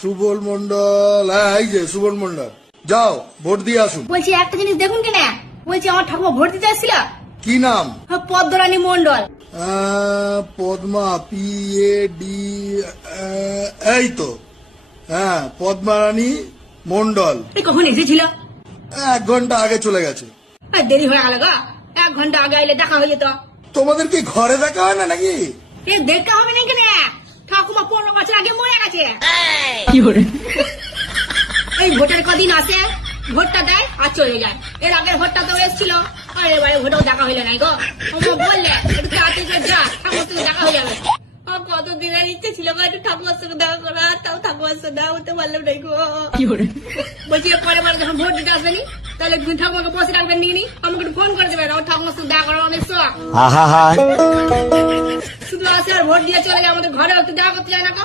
সুবল মন্ডল, হ্যাঁ এই যে সুবল মন্ডল, যাও ভোট দিয়ে আসুন। বলছি একটা জিনিস দেখুন কেন, বলছি আমার ঠাকুমা ভোট দিতে আসছিল। কি নাম? পদ্মরানী মন্ডল। পদ্মা, PAD, এই তো, হ্যাঁ পদ্মারানী মন্ডল। কখন এসেছিল? 1 ঘন্টা আগে চলে গেছে। দেরি হয়ে গেল গা, 1 ঘন্টা আগে আইলে দেখা হয়ে যেত। তোমাদের কি ঘরে দেখা হয় না নাকি? দেখা হবে না কেন, ঠাকুমা 15 বছর আগে মরে গেছে। এই ভোটের কদিন আসে, ভোটটা দেয় আর চলে যায়। এর আগের ভোটটা তো এসেছিল, আর এবারে ভোটেও দেখা হইলে নাই গো। বললে একটু তাড়াতাড়ি যা, ঠাকুমার সঙ্গে দেখা হয়ে যাবে। কত দিনের ইচ্ছে ছিল গো একটু ঠাকুমার সঙ্গে দেখা করা, তাও ঠাকুমার সঙ্গে দেখা হতে পারলাম নাই গো। বলছি পরে বার যখন ভোট দিতে আসবেনি, তাহলে ঠাকুমাকে বসে রাখবেন নাকি, আমাকে একটু ফোন করে দেবেন। আমার ঠাকুমার সঙ্গে দেখা করার অনেক শখ। শুধু আসে আর ভোট দিয়ে চলে যায়, আমাদের ঘরে একটু দেখা করতে যায় না গো।